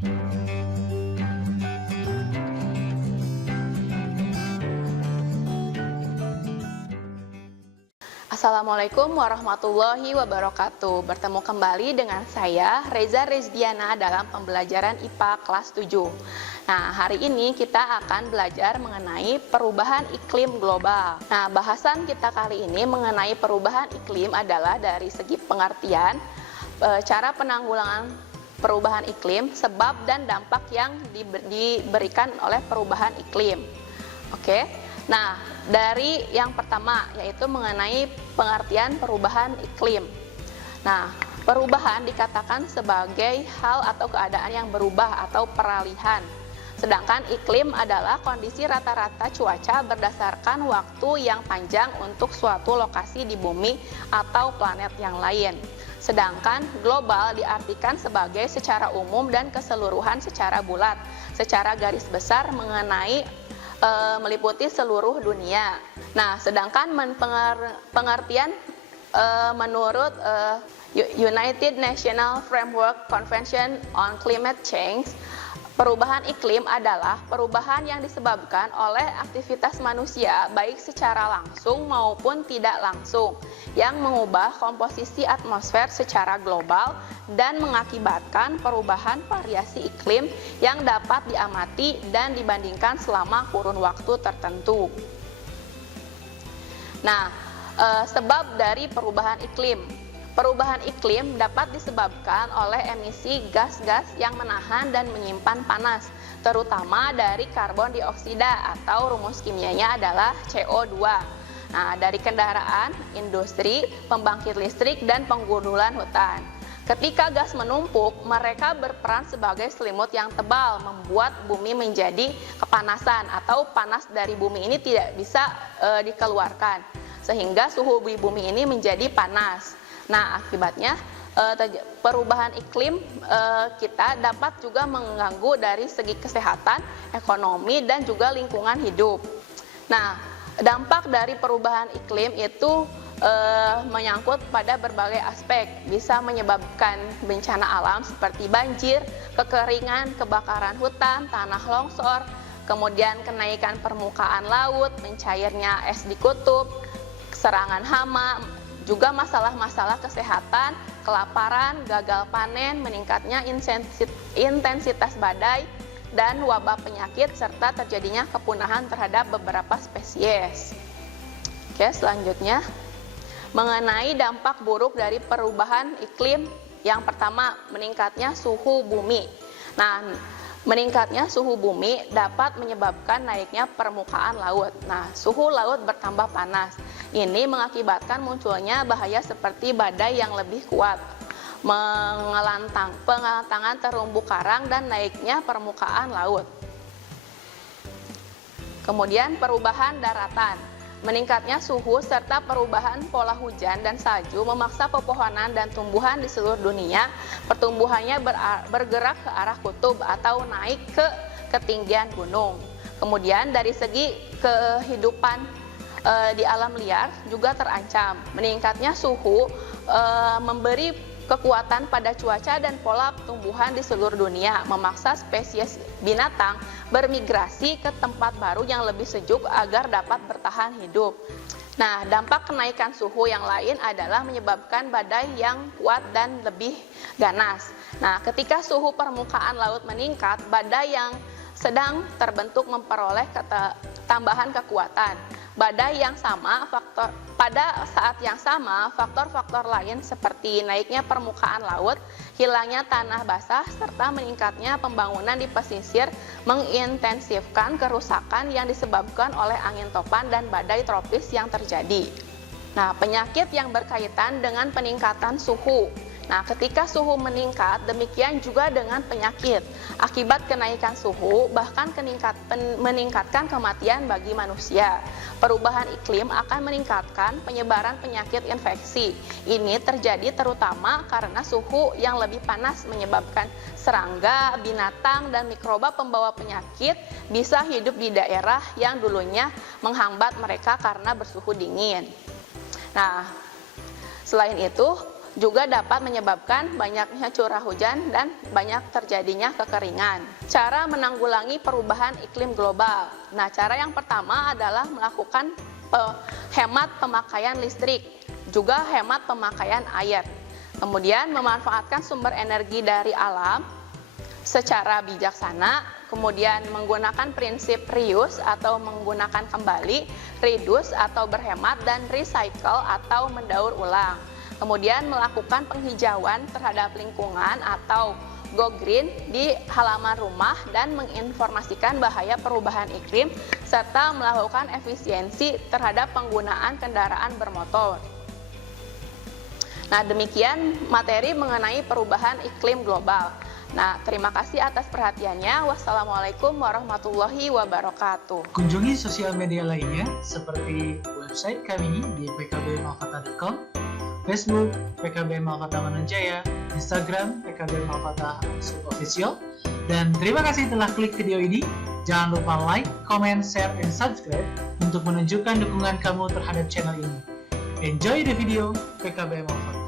Assalamualaikum warahmatullahi wabarakatuh. Bertemu kembali dengan saya, Reza Rezdiana, dalam pembelajaran IPA kelas 7. Nah, hari ini kita akan belajar mengenai perubahan iklim global. Nah, bahasan kita kali ini mengenai perubahan iklim adalah dari segi pengertian, cara penanggulangan perubahan iklim, sebab dan dampak yang diberikan oleh perubahan iklim. Oke. Nah, dari yang pertama yaitu mengenai pengertian perubahan iklim. Nah, perubahan dikatakan sebagai hal atau keadaan yang berubah atau peralihan. Sedangkan iklim adalah kondisi rata-rata cuaca berdasarkan waktu yang panjang untuk suatu lokasi di bumi atau planet yang lain. Sedangkan global diartikan sebagai secara umum dan keseluruhan secara bulat, secara garis besar mengenai meliputi seluruh dunia. Nah, sedangkan pengertian menurut United Nations Framework Convention on Climate Change, perubahan iklim adalah perubahan yang disebabkan oleh aktivitas manusia baik secara langsung maupun tidak langsung yang mengubah komposisi atmosfer secara global dan mengakibatkan perubahan variasi iklim yang dapat diamati dan dibandingkan selama kurun waktu tertentu. Nah, sebab dari perubahan iklim. Perubahan iklim dapat disebabkan oleh emisi gas-gas yang menahan dan menyimpan panas, terutama dari karbon dioksida atau rumus kimianya adalah CO2. Nah, dari kendaraan, industri, pembangkit listrik, dan penggundulan hutan. Ketika gas menumpuk, mereka berperan sebagai selimut yang tebal, membuat bumi menjadi kepanasan atau panas dari bumi ini tidak bisa dikeluarkan, sehingga suhu di bumi ini menjadi panas. Nah, akibatnya perubahan iklim kita dapat juga mengganggu dari segi kesehatan, ekonomi, dan juga lingkungan hidup. Nah, dampak dari perubahan iklim itu menyangkut pada berbagai aspek, bisa menyebabkan bencana alam seperti banjir, kekeringan, kebakaran hutan, tanah longsor, kemudian kenaikan permukaan laut, mencairnya es di kutub, serangan hama, juga masalah-masalah kesehatan, kelaparan, gagal panen, meningkatnya intensitas badai, dan wabah penyakit, serta terjadinya kepunahan terhadap beberapa spesies. Oke, selanjutnya mengenai dampak buruk dari perubahan iklim. Yang pertama, meningkatnya suhu bumi. Nah, meningkatnya suhu bumi dapat menyebabkan naiknya permukaan laut. Nah, suhu laut bertambah panas. Ini mengakibatkan munculnya bahaya seperti badai yang lebih kuat, pengelantangan terumbu karang, dan naiknya permukaan laut. Kemudian perubahan daratan. Meningkatnya suhu serta perubahan pola hujan dan salju memaksa pepohonan dan tumbuhan di seluruh dunia pertumbuhannya bergerak ke arah kutub atau naik ke ketinggian gunung. Kemudian dari segi kehidupan di alam liar juga terancam. Meningkatnya suhu memberi kekuatan pada cuaca dan pola tumbuhan di seluruh dunia, memaksa spesies binatang bermigrasi ke tempat baru yang lebih sejuk agar dapat bertahan hidup. Nah, dampak kenaikan suhu yang lain adalah menyebabkan badai yang kuat dan lebih ganas. Nah, ketika suhu permukaan laut meningkat, badai yang sedang terbentuk memperoleh tambahan kekuatan. Badai yang sama, pada saat yang sama, faktor-faktor lain seperti naiknya permukaan laut, hilangnya tanah basah, serta meningkatnya pembangunan di pesisir mengintensifkan kerusakan yang disebabkan oleh angin topan dan badai tropis yang terjadi. Nah, penyakit yang berkaitan dengan peningkatan suhu. Nah, ketika suhu meningkat, demikian juga dengan penyakit. Akibat kenaikan suhu, bahkan meningkatkan kematian bagi manusia. Perubahan iklim akan meningkatkan penyebaran penyakit infeksi. Ini terjadi terutama karena suhu yang lebih panas menyebabkan serangga, binatang, dan mikroba pembawa penyakit bisa hidup di daerah yang dulunya menghambat mereka karena bersuhu dingin. Nah, selain itu, juga dapat menyebabkan banyaknya curah hujan dan banyak terjadinya kekeringan. Cara menanggulangi perubahan iklim global. Nah, cara yang pertama adalah melakukan hemat pemakaian listrik, juga hemat pemakaian air. Kemudian memanfaatkan sumber energi dari alam secara bijaksana, kemudian menggunakan prinsip reuse atau menggunakan kembali, reduce atau berhemat, dan recycle atau mendaur ulang. Kemudian melakukan penghijauan terhadap lingkungan atau go green di halaman rumah dan menginformasikan bahaya perubahan iklim serta melakukan efisiensi terhadap penggunaan kendaraan bermotor. Nah, demikian materi mengenai perubahan iklim global. Nah, terima kasih atas perhatiannya. Wassalamualaikum warahmatullahi wabarakatuh. Kunjungi sosial media lainnya seperti website kami di pkbmalfata.com, Facebook PKB Malfata Mananjaya, Instagram PKB Malfata Official. Dan terima kasih telah klik video ini. Jangan lupa like, comment, share, dan subscribe untuk menunjukkan dukungan kamu terhadap channel ini. Enjoy the video PKB Malfata.